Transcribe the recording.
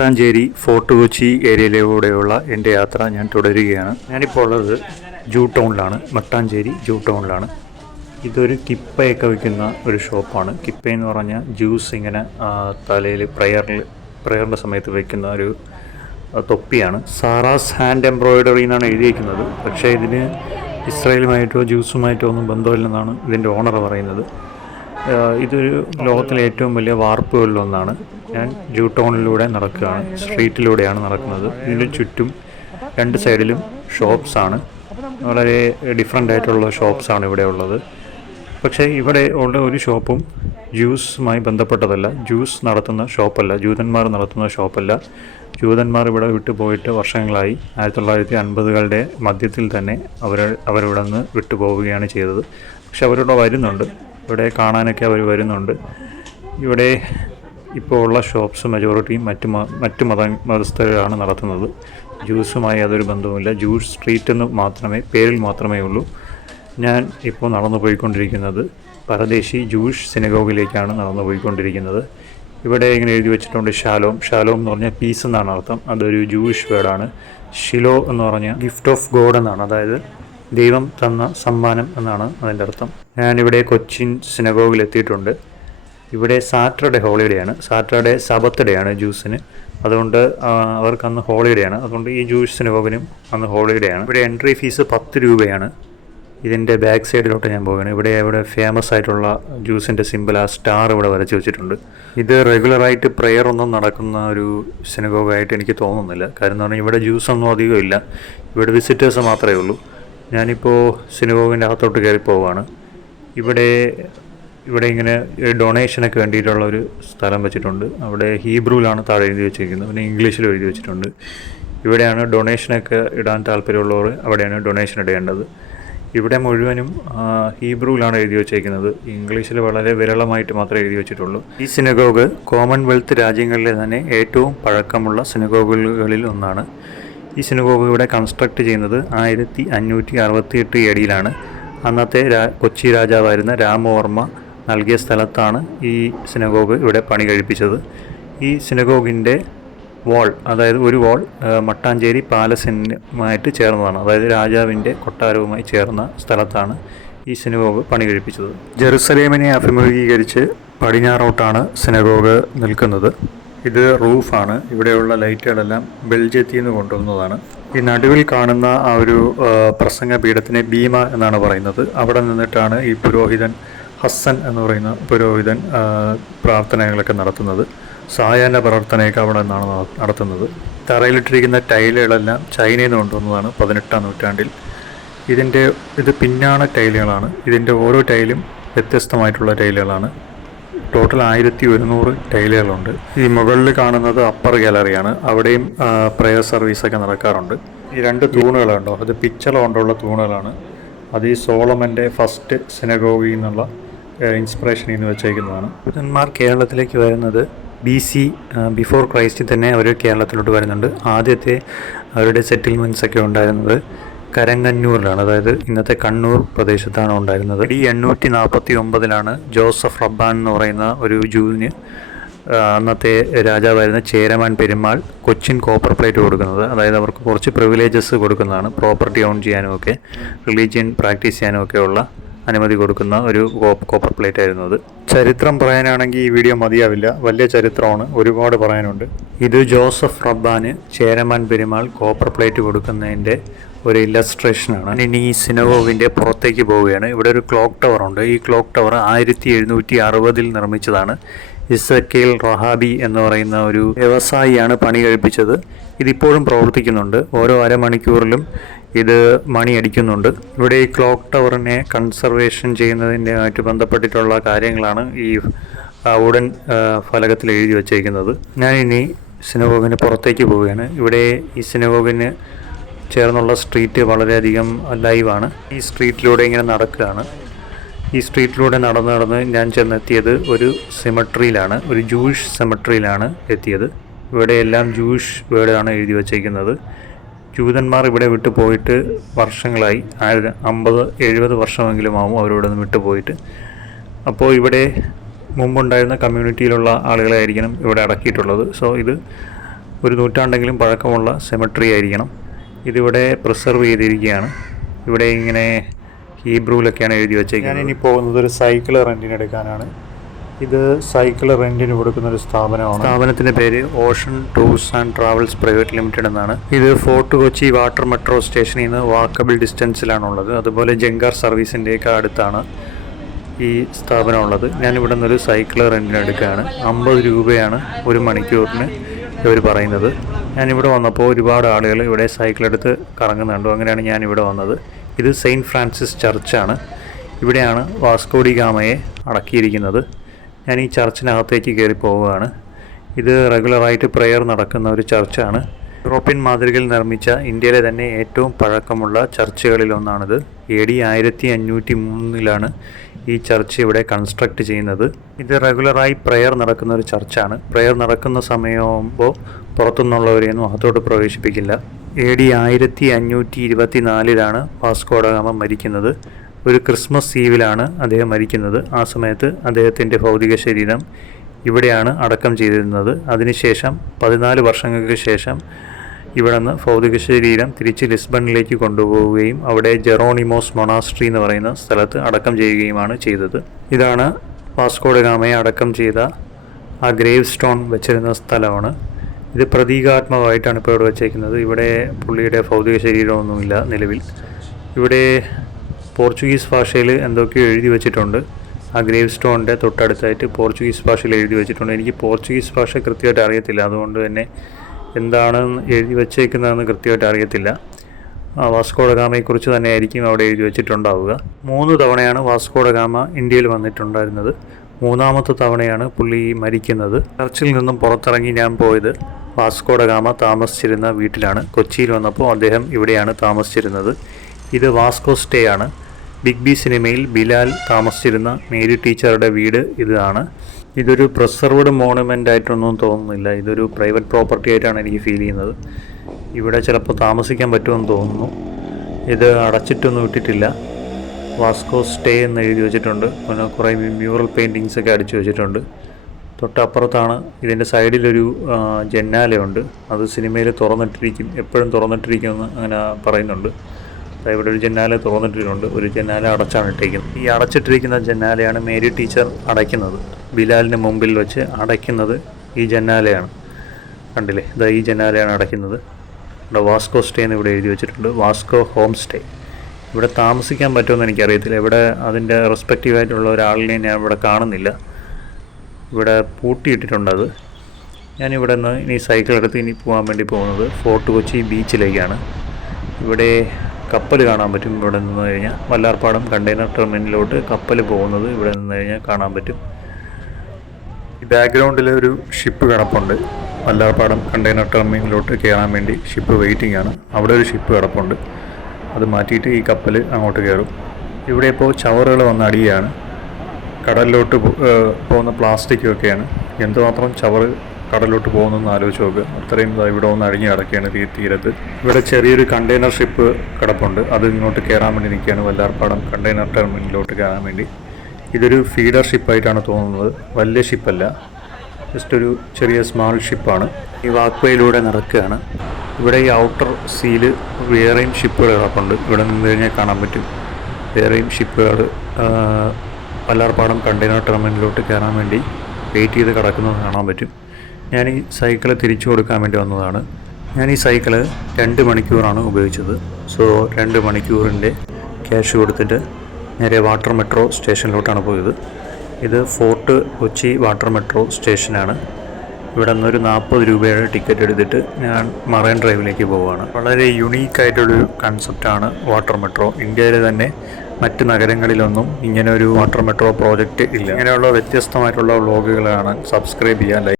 Mattancherry fort Kochi ഏരിയയിലൂടെയുള്ള എൻ്റെ യാത്ര ഞാൻ തുടരുകയാണ്. ഞാനിപ്പോൾ ഉള്ളത് ജൂ ടൗണിലാണ്, മട്ടാഞ്ചേരി ജൂ ടൗണിലാണ്. ഇതൊരു കിപ്പയൊക്കെ വയ്ക്കുന്ന ഒരു ഷോപ്പാണ്. കിപ്പയെന്ന് പറഞ്ഞാൽ ജ്യൂസ് ഇങ്ങനെ തലയിൽ പ്രയറിൻ്റെ സമയത്ത് വയ്ക്കുന്ന ഒരു തൊപ്പിയാണ്. സാറാസ് ഹാൻഡ് എംബ്രോയിഡറി എന്നാണ് എഴുതിയിരിക്കുന്നത്. പക്ഷേ ഇതിന് ഇസ്രായേലുമായിട്ടോ ജ്യൂസുമായിട്ടോ ഒന്നും ബന്ധമില്ലെന്നാണ് ഇതിൻ്റെ ഓണർ പറയുന്നത്. ഇതൊരു ലോകത്തിലെ ഏറ്റവും വലിയ വാർപ്പുകളിലൊന്നാണ്. ഞാൻ ജൂ ടൗണിലൂടെ നടക്കുകയാണ്, സ്ട്രീറ്റിലൂടെയാണ് നടക്കുന്നത്. ഇതിന് ചുറ്റും രണ്ട് സൈഡിലും ഷോപ്സാണ്. വളരെ ഡിഫറെൻ്റ് ആയിട്ടുള്ള ഷോപ്സാണ് ഇവിടെ ഉള്ളത്. പക്ഷേ ഇവിടെ ഉള്ള ഒരു ഷോപ്പും ജ്യൂസുമായി ബന്ധപ്പെട്ടതല്ല, ജ്യൂസ് നടത്തുന്ന ഷോപ്പല്ല, ജൂതന്മാർ നടത്തുന്ന ഷോപ്പല്ല. ജൂതന്മാർ ഇവിടെ വിട്ടു പോയിട്ട് വർഷങ്ങളായി. 1950കളുടെ മധ്യത്തിൽ തന്നെ അവരിവിടെ നിന്ന് വിട്ടുപോവുകയാണ് ചെയ്തത്. പക്ഷെ അവരിവിടെ വരുന്നുണ്ട്, ഇവിടെ കാണാനൊക്കെ അവർ വരുന്നുണ്ട്. ഇവിടെ ഇപ്പോൾ ഉള്ള ഷോപ്സ് മെജോറിറ്റിയും മറ്റു മതസ്ഥരാണ് നടത്തുന്നത്. ജ്യൂസുമായി യാതൊരു ബന്ധവുമില്ല. ജ്യൂസ് സ്ട്രീറ്റ് എന്ന് മാത്രമേ പേരിൽ മാത്രമേ ഉള്ളൂ. ഞാൻ ഇപ്പോൾ നടന്നു പോയിക്കൊണ്ടിരിക്കുന്നത് പരദേശി ജൂഷ് സിനഗോഗിലേക്കാണ് നടന്നു പോയിക്കൊണ്ടിരിക്കുന്നത്. ഇവിടെ ഇങ്ങനെ എഴുതി വെച്ചിട്ടുണ്ട് ഷാലോം. ഷാലോം എന്ന് പറഞ്ഞാൽ പീസ് എന്നാണ് അർത്ഥം. അതൊരു ജൂയിഷ് വേർഡാണ്. ഷിലോ എന്ന് പറഞ്ഞാൽ ഗിഫ്റ്റ് ഓഫ് ഗോഡ് എന്നാണ്, അതായത് ദൈവം തന്ന സമ്മാനം എന്നാണ് അതിൻ്റെ അർത്ഥം. ഞാനിവിടെ കൊച്ചിൻ സിനഗോഗിൽ എത്തിയിട്ടുണ്ട്. ഇവിടെ സാറ്റർഡേ ഹോളിഡേ ആണ്. സാറ്റർഡേ സബത്ത് ഡേ ആണ് ജ്യൂസിന്. അതുകൊണ്ട് അവർക്ക് അന്ന് ഹോളിഡേ ആണ്. അതുകൊണ്ട് ഈ ജൂയിഷ് സിനഗോഗിനും അന്ന് ഹോളിഡേ ആണ്. ഇവിടെ എൻട്രി ഫീസ് 10 രൂപയാണ്. ഇതിൻ്റെ ബാക്ക് സൈഡിലോട്ട് ഞാൻ പോവുകയാണ്. ഇവിടെ ഫേമസ് ആയിട്ടുള്ള ജ്യൂസിൻ്റെ സിമ്പിൾ, ആ സ്റ്റാർ ഇവിടെ വരച്ച് വെച്ചിട്ടുണ്ട്. ഇത് റെഗുലറായിട്ട് പ്രെയർ ഒന്നും നടക്കുന്ന ഒരു സിനഗോഗായിട്ട് എനിക്ക് തോന്നുന്നില്ല. കാര്യം എന്ന് പറഞ്ഞാൽ ഇവിടെ ജ്യൂസൊന്നും അധികം ഇല്ല. ഇവിടെ വിസിറ്റേഴ്സ് മാത്രമേ ഉള്ളൂ. ഞാനിപ്പോൾ സിനഗോഗിൻ്റെ അകത്തോട്ട് കയറി പോവുകയാണ്. ഇവിടെ ഇങ്ങനെ ഡൊണേഷനൊക്കെ വേണ്ടിയിട്ടുള്ള ഒരു സ്ഥലം വെച്ചിട്ടുണ്ട്. അവിടെ ഹീബ്രുവിലാണ് താഴെ എഴുതി വെച്ചിരിക്കുന്നത്, പിന്നെ ഇംഗ്ലീഷിലും എഴുതി വെച്ചിട്ടുണ്ട്. ഇവിടെയാണ് ഡൊണേഷനൊക്കെ ഇടാൻ താല്പര്യമുള്ളവർ അവിടെയാണ് ഡൊണേഷൻ ഇടേണ്ടത്. ഇവിടെ മുഴുവനും ഹീബ്രുവിലാണ് എഴുതി വെച്ചിരിക്കുന്നത്. ഇംഗ്ലീഷിൽ വളരെ വിരളമായിട്ട് മാത്രമേ എഴുതി വെച്ചിട്ടുള്ളൂ. ഈ സിനഗോഗ് കോമൺവെൽത്ത് രാജ്യങ്ങളിലെ തന്നെ ഏറ്റവും പഴക്കമുള്ള സിനഗോഗുകളിൽ ഒന്നാണ്. ഈ സിനഗോഗ് ഇവിടെ കൺസ്ട്രക്ട് ചെയ്യുന്നത് 1568 AD അന്നത്തെ കൊച്ചി രാജാവായിരുന്ന രാമവർമ്മ നൽകിയ സ്ഥലത്താണ് ഈ സിനഗോഗ് ഇവിടെ പണി കഴിപ്പിച്ചത്. ഈ സിനഗോഗിൻ്റെ വാൾ, അതായത് ഒരു വാൾ മട്ടാഞ്ചേരി പാലസിനുമായിട്ട് ചേർന്നതാണ്. അതായത് രാജാവിൻ്റെ കൊട്ടാരവുമായി ചേർന്ന സ്ഥലത്താണ് ഈ സിനഗോഗ് പണി കഴിപ്പിച്ചത്. ജെറുസലേമിനെ അഭിമുഖീകരിച്ച് പടിഞ്ഞാറോട്ടാണ് സിനഗോഗ് നിൽക്കുന്നത്. ഇത് റൂഫാണ്. ഇവിടെയുള്ള ലൈറ്റുകളെല്ലാം ബെൽജിയത്തിൽ നിന്ന് കൊണ്ടുവന്നതാണ്. ഈ നടുവിൽ കാണുന്ന ആ ഒരു പ്രസംഗ പീഠത്തിനെ ബീമ എന്നാണ് പറയുന്നത്. അവിടെ നിന്നിട്ടാണ് ഈ പുരോഹിതൻ ഹസ്സൻ എന്ന് പറയുന്ന പുരോഹിതൻ പ്രാർത്ഥനകളൊക്കെ നടത്തുന്നത്. സായാഹ്ന പ്രാർത്ഥനയൊക്കെ അവിടെ നിന്നാണ് നടത്തുന്നത്. തറയിലിട്ടിരിക്കുന്ന ടൈലുകളെല്ലാം ചൈനയിൽ നിന്ന് കൊണ്ടുവന്നതാണ് 18ാം നൂറ്റാണ്ടിൽ. ഇത് പിന്നാണ ടൈലുകളാണ്. ഇതിൻ്റെ ഓരോ ടൈലും വ്യത്യസ്തമായിട്ടുള്ള ടൈലുകളാണ്. ടോട്ടൽ 1100 ടൈലുകളുണ്ട്. ഈ മുകളിൽ കാണുന്നത് അപ്പർ ഗാലറിയാണ്. അവിടെയും പ്രയർ സർവീസൊക്കെ നടക്കാറുണ്ട്. ഈ 2 തൂണുകളുണ്ടോ, അത് പിച്ചള കൊണ്ടുള്ള തൂണുകളാണ്. അത് ഈ സോളമൻ്റെ ഫസ്റ്റ് സിനഗോഗിൽ നിന്നുള്ള ഇൻസ്പിറേഷനിൽ നിന്ന് വെച്ചേക്കുന്നതാണ്. ജൂതന്മാർ കേരളത്തിലേക്ക് വരുന്നത് BC ബിഫോർ ക്രൈസ്റ്റിൽ തന്നെ അവർ കേരളത്തിലോട്ട് വരുന്നുണ്ട്. ആദ്യത്തെ അവരുടെ സെറ്റിൽമെൻറ്റ്സ് ഒക്കെ ഉണ്ടായിരുന്നത് കരങ്ങന്നൂരിലാണ്, അതായത് ഇന്നത്തെ കണ്ണൂർ പ്രദേശത്താണ് ഉണ്ടായിരുന്നത്. ഈ 849 ജോസഫ് റബ്ബാൻ എന്ന് പറയുന്ന ഒരു ജൂവിന് അന്നത്തെ രാജാവായിരുന്ന ചേരമാൻ പെരുമാൾ കൊച്ചിൻ കോപ്പർ പ്ലേറ്റ് കൊടുക്കുന്നത്. അതായത് അവർക്ക് കുറച്ച് പ്രിവിലേജസ് കൊടുക്കുന്നതാണ്. പ്രോപ്പർട്ടി ഓൺ ചെയ്യാനും ഒക്കെ റിലീജിയൻ പ്രാക്ടീസ് ചെയ്യാനും ഒക്കെ ഉള്ള അനുമതി കൊടുക്കുന്ന ഒരു കോപ്പർ പ്ലേറ്റ് ആയിരുന്നു അത്. ചരിത്രം പറയാനാണെങ്കിൽ ഈ വീഡിയോ മതിയാവില്ല, വലിയ ചരിത്രമാണ്, ഒരുപാട് പറയാനുണ്ട്. ഇത് Joseph Rabban Cheraman Perumal copper plate കൊടുക്കുന്നതിൻ്റെ ഒരു ഇല്ലസ്ട്രേഷനാണ്. ഇനി ഈ സിനഗോഗിൻ്റെ പുറത്തേക്ക് പോവുകയാണ്. ഇവിടെ ഒരു ക്ലോക്ക് ടവർ ഉണ്ട്. ഈ ക്ലോക്ക് ടവർ 1760 നിർമ്മിച്ചതാണ്. ഇസക്കേൽ റഹാബി എന്ന് പറയുന്ന ഒരു വ്യവസായിയാണ് പണി കഴിപ്പിച്ചത്. ഇതിപ്പോഴും പ്രവർത്തിക്കുന്നുണ്ട്. ഓരോ അരമണിക്കൂറിലും ഇത് മണി അടിക്കുന്നുണ്ട്. ഇവിടെ ഈ ക്ലോക്ക് ടവറിനെ കൺസർവേഷൻ ചെയ്യുന്നതിൻ്റെയായിട്ട് ബന്ധപ്പെട്ടിട്ടുള്ള കാര്യങ്ങളാണ് ഈ വുഡൻ ഫലകത്തിൽ എഴുതി വച്ചേക്കുന്നത്. ഞാനിനി സിനഗോഗിന് പുറത്തേക്ക് പോവുകയാണ്. ഇവിടെ ഈ സിനഗോഗിന് ചേർന്നുള്ള സ്ട്രീറ്റ് വളരെയധികം ലൈവാണ്. ഈ സ്ട്രീറ്റിലൂടെ ഇങ്ങനെ നടക്കുകയാണ്. ഈ സ്ട്രീറ്റിലൂടെ നടന്ന് ഞാൻ ചെന്നെത്തിയത് ഒരു സെമട്രിയിലാണ്, ഒരു ജൂയിഷ് സെമട്രിയിലാണ് എത്തിയത്. ഇവിടെ എല്ലാം ജൂയിഷ് വേർഡാണ് എഴുതി വച്ചേക്കുന്നത്. ജൂതന്മാർ ഇവിടെ വിട്ടു പോയിട്ട് വർഷങ്ങളായി, 50-70 വർഷമെങ്കിലും ആവും അവരിവിടെ നിന്ന് വിട്ടുപോയിട്ട്. അപ്പോൾ ഇവിടെ മുമ്പുണ്ടായിരുന്ന കമ്മ്യൂണിറ്റിയിലുള്ള ആളുകളായിരിക്കണം ഇവിടെ അടക്കിയിട്ടുള്ളത്. സോ ഇത് ഒരു നൂറ്റാണ്ടെങ്കിലും പഴക്കമുള്ള സെമെട്രി ആയിരിക്കണം. ഇതിവിടെ പ്രിസർവ് ചെയ്തിരിക്കുകയാണ്. ഇവിടെ ഇങ്ങനെ ഹീബ്രുവിലൊക്കെയാണ് എഴുതി വെച്ചേക്കുന്നത്. ഞാനിനി പോകുന്നത് ഒരു സൈക്കിൾ റെൻറ്റിന് എടുക്കാനാണ്. ഇത് സൈക്കിൾ റെൻറ്റിന് കൊടുക്കുന്ന ഒരു സ്ഥാപനമാണ്. സ്ഥാപനത്തിൻ്റെ പേര് Ocean tours and travels private limited എന്നാണ്. ഇത് ഫോർട്ട് കൊച്ചി വാട്ടർ മെട്രോ സ്റ്റേഷനിൽ നിന്ന് വാക്കബിൾ ഡിസ്റ്റൻസിലാണുള്ളത്. അതുപോലെ ജങ്കാർ സർവീസിൻ്റെയൊക്കെ അടുത്താണ് ഈ സ്ഥാപനമുള്ളത്. ഞാനിവിടെ നിന്നൊരു സൈക്കിൾ റെൻറ്റിന് എടുക്കുകയാണ്. 50 രൂപയാണ് ഒരു മണിക്കൂറിന് ഇവർ പറയുന്നത്. ഞാനിവിടെ വന്നപ്പോൾ ഒരുപാട് ആളുകൾ ഇവിടെ സൈക്കിളെടുത്ത് കറങ്ങുന്നുണ്ട്. അങ്ങനെയാണ് ഞാനിവിടെ വന്നത്. ഇത് സെയിൻറ്റ് ഫ്രാൻസിസ് ചർച്ചാണ്. ഇവിടെയാണ് വാസ്കോ ഡി ഗാമയെ അടക്കിയിരിക്കുന്നത്. ഞാൻ ഈ ചർച്ചിനകത്തേക്ക് കയറി പോവുകയാണ്. ഇത് റെഗുലറായിട്ട് പ്രെയർ നടക്കുന്ന ഒരു ചർച്ചാണ്. യൂറോപ്യൻ മാതൃകയിൽ നിർമ്മിച്ച ഇന്ത്യയിലെ തന്നെ ഏറ്റവും പഴക്കമുള്ള ചർച്ചുകളിലൊന്നാണിത്. AD 1503 ഈ ചർച്ച് ഇവിടെ കൺസ്ട്രക്റ്റ് ചെയ്യുന്നത്. ഇത് റെഗുലറായി പ്രെയർ നടക്കുന്ന ഒരു ചർച്ചാണ്. പ്രെയർ നടക്കുന്ന സമയമാകുമ്പോൾ പുറത്തുനിന്നുള്ളവരെയൊന്നും അകത്തോട്ട് പ്രവേശിപ്പിക്കില്ല. AD 1524 വാസ്കോ ഡ ഗാമ മരിക്കുന്നത്. ഒരു ക്രിസ്മസ് ഈവിലാണ് അദ്ദേഹം മരിക്കുന്നത്. ആ സമയത്ത് അദ്ദേഹത്തിൻ്റെ ഭൗതിക ശരീരം ഇവിടെയാണ് അടക്കം ചെയ്തിരുന്നത്. അതിനുശേഷം 14 വർഷങ്ങൾക്ക് ശേഷം ഇവിടെ നിന്ന് ഭൗതിക ശരീരം തിരിച്ച് ലിസ്ബണിലേക്ക് കൊണ്ടുപോവുകയും അവിടെ ജെറോണിമോസ് മൊണാസ്ട്രി എന്ന് പറയുന്ന സ്ഥലത്ത് അടക്കം ചെയ്യുകയുമാണ് ചെയ്തത്. ഇതാണ് വാസ്കോ ഡ ഗാമയെ അടക്കം ചെയ്ത ആ ഗ്രേവ് സ്റ്റോൺ വെച്ചിരുന്ന സ്ഥലമാണ്. ഇത് പ്രതീകാത്മകമായിട്ടാണ് ഇപ്പോൾ ഇവിടെ വെച്ചേക്കുന്നത്. ഇവിടെ പുള്ളിയുടെ ഭൗതിക ശരീരമൊന്നുമില്ല നിലവിൽ. ഇവിടെ പോർച്ചുഗീസ് ഭാഷയിൽ എന്തൊക്കെയോ എഴുതി വെച്ചിട്ടുണ്ട്. ആ ഗ്രേവ് സ്റ്റോണിൻ്റെ തൊട്ടടുത്തായിട്ട് പോർച്ചുഗീസ് ഭാഷയിൽ എഴുതി വെച്ചിട്ടുണ്ട്. എനിക്ക് പോർച്ചുഗീസ് ഭാഷ കൃത്യമായിട്ട് അറിയത്തില്ല, അതുകൊണ്ട് തന്നെ എന്താണ് എഴുതി വെച്ചേക്കുന്നതെന്ന് കൃത്യമായിട്ട് അറിയത്തില്ല. വാസ്കോ ഡ ഗാമയെക്കുറിച്ച് തന്നെ ആയിരിക്കും അവിടെ എഴുതി വെച്ചിട്ടുണ്ടാവുക. 3 തവണയാണ് വാസ്കോ ഡ ഗാമ ഇന്ത്യയിൽ വന്നിട്ടുണ്ടായിരുന്നത്. 3ാമത്തെ തവണയാണ് പുള്ളി മരിക്കുന്നത്. ചർച്ചിൽ നിന്നും പുറത്തിറങ്ങി ഞാൻ പോയത് വാസ്കോ ഡ ഗാമ താമസിച്ചിരുന്ന വീട്ടിലാണ്. കൊച്ചിയിൽ വന്നപ്പോൾ അദ്ദേഹം ഇവിടെയാണ് താമസിച്ചിരുന്നത്. ഇത് വാസ്കോ സ്റ്റേ ആണ്. ബിഗ് ബി സിനിമയിൽ ബിലാൽ താമസിച്ചിരുന്ന മേരി ടീച്ചറുടെ വീട് ഇതാണ്. ഇതൊരു പ്രിസർവ്ഡ് മോണുമെൻ്റ് ആയിട്ടൊന്നും തോന്നുന്നില്ല. ഇതൊരു പ്രൈവറ്റ് പ്രോപ്പർട്ടി ആയിട്ടാണ് എനിക്ക് ഫീൽ ചെയ്യുന്നത്. ഇവിടെ ചിലപ്പോൾ താമസിക്കാൻ പറ്റുമെന്ന് തോന്നുന്നു. ഇത് അടച്ചിട്ടൊന്നും ഇട്ടിട്ടില്ല. വാസ്കോ സ്റ്റേ എന്ന് എഴുതി വെച്ചിട്ടുണ്ട്. പിന്നെ കുറേ മ്യൂറൽ പെയിൻറ്റിങ്സ് ഒക്കെ അടിച്ചു വെച്ചിട്ടുണ്ട്. തൊട്ടപ്പുറത്താണ് ഇതിൻ്റെ സൈഡിലൊരു ജന്നാലയുണ്ട്. അത് സിനിമയിൽ തുറന്നിട്ടിരിക്കും, എപ്പോഴും തുറന്നിട്ടിരിക്കുമെന്ന് അങ്ങനെ പറയുന്നുണ്ട്. ഇവിടെ ഒരു ജന്നാല തുറന്നിട്ടിട്ടുണ്ട്, ഒരു ജന്നാല അടച്ചാണ് ഇട്ടേക്കുന്നത്. ഈ അടച്ചിട്ടിരിക്കുന്ന ജന്നാലയാണ് മേരി ടീച്ചർ അടയ്ക്കുന്നത്. ബിലാലിന് മുമ്പിൽ വെച്ച് അടയ്ക്കുന്നത് ഈ ജന്നാലയാണ്. കണ്ടില്ലേ, ഇതാ ഈ ജന്നാലയാണ് അടയ്ക്കുന്നത്. ഇവിടെ വാസ്കോ സ്റ്റേ എന്ന് ഇവിടെ എഴുതി വെച്ചിട്ടുണ്ട്. Vasco home stay. ഇവിടെ താമസിക്കാൻ പറ്റുമെന്ന് എനിക്കറിയത്തില്ല. ഇവിടെ അതിൻ്റെ റെസ്പെക്റ്റീവായിട്ടുള്ള ഒരാളിനെ ഞാൻ ഇവിടെ കാണുന്നില്ല. ഇവിടെ പൂട്ടിയിട്ടിട്ടുണ്ടത്. ഞാനിവിടെ നിന്ന് ഇനി സൈക്കിൾ എടുത്ത് ഇനി പോകാൻ വേണ്ടി പോകുന്നത് ഫോർട്ട് കൊച്ചി ബീച്ചിലേക്കാണ്. ഇവിടെ കപ്പൽ കാണാൻ പറ്റും. ഇവിടെ നിന്ന് കഴിഞ്ഞാൽ വല്ലാർപാടം കണ്ടെയ്നർ ടെർമിനലിലോട്ട് കപ്പൽ പോകുന്നത് ഇവിടെ നിന്ന് കഴിഞ്ഞാൽ കാണാൻ പറ്റും. ഈ ബാക്ക്ഗ്രൗണ്ടിൽ ഒരു ഷിപ്പ് കിടപ്പുണ്ട്. വല്ലാർപാടം കണ്ടെയ്നർ ടെർമിനലിലോട്ട് കയറാൻ വേണ്ടി ഷിപ്പ് വെയിറ്റിംഗ് ആണ്. അവിടെ ഒരു ഷിപ്പ് കിടപ്പുണ്ട്. അത് മാറ്റിയിട്ട് ഈ കപ്പൽ അങ്ങോട്ട് കയറും. ഇവിടെ ഇപ്പോൾ ചവറുകൾ വന്ന് അടിയാണ്. കടലിലോട്ട് പോകുന്ന പ്ലാസ്റ്റിക്കൊക്കെയാണ്. എന്തുമാത്രം ചവറ് കടലിലോട്ട് പോകുന്നതെന്ന് ആലോചിച്ച് നോക്കുക. അത്രയും ഇവിടെ ഒന്ന് അഴിഞ്ഞ് കിടക്കുകയാണ് തീരത്ത്. ഇവിടെ ചെറിയൊരു കണ്ടെയ്നർ ഷിപ്പ് കിടപ്പുണ്ട്. അത് ഇങ്ങോട്ട് കയറാൻ വേണ്ടി നിൽക്കുകയാണ്, വല്ലാർപാടം കണ്ടെയ്നർ ടെർമിനലിലോട്ട് കയറാൻ വേണ്ടി. ഇതൊരു ഫീഡർ ഷിപ്പായിട്ടാണ് തോന്നുന്നത്. വലിയ ഷിപ്പല്ല, ജസ്റ്റ് ഒരു ചെറിയ സ്മാൾ ഷിപ്പാണ്. ഈ വാക്ക്വേയിലൂടെ നടക്കുകയാണ്. ഇവിടെ ഈ ഔട്ടർ സീൽ വേറെയും ഷിപ്പുകൾ കിടപ്പുണ്ട്. ഇവിടെ നിന്ന് കഴിഞ്ഞാൽ കാണാൻ പറ്റും. വേറെയും ഷിപ്പുകൾ വല്ലാർപാടം കണ്ടെയ്നർ ടെർമിനലിലോട്ട് കയറാൻ വേണ്ടി വെയിറ്റ് ചെയ്ത് കിടക്കുന്നത് കാണാൻ പറ്റും. ഞാൻ ഈ സൈക്കിള് തിരിച്ചു കൊടുക്കാൻ വേണ്ടി വന്നതാണ്. ഞാൻ ഈ സൈക്കിള് 2 മണിക്കൂറാണ് ഉപയോഗിച്ചത്. സോ 2 മണിക്കൂറിൻ്റെ ക്യാഷ് കൊടുത്തിട്ട് നേരെ വാട്ടർ മെട്രോ സ്റ്റേഷനിലോട്ടാണ് പോയത്. ഇത് ഫോർട്ട് കൊച്ചി വാട്ടർ മെട്രോ സ്റ്റേഷനാണ്. ഇവിടെ നിന്നൊരു 40 രൂപയുടെ ടിക്കറ്റ് എടുത്തിട്ട് ഞാൻ മറൈൻ ഡ്രൈവിലേക്ക് പോവുകയാണ്. വളരെ യുണീക്കായിട്ടൊരു കൺസെപ്റ്റാണ് വാട്ടർ മെട്രോ. ഇന്ത്യയിലെ തന്നെ മറ്റ് നഗരങ്ങളിലൊന്നും ഇങ്ങനെ ഒരു വാട്ടർ മെട്രോ പ്രോജക്റ്റ് ഇല്ല. ഇങ്ങനെയുള്ള വ്യത്യസ്തമായിട്ടുള്ള വ്ളോഗുകൾ കാണാൻ സബ്സ്ക്രൈബ് ചെയ്യാൻ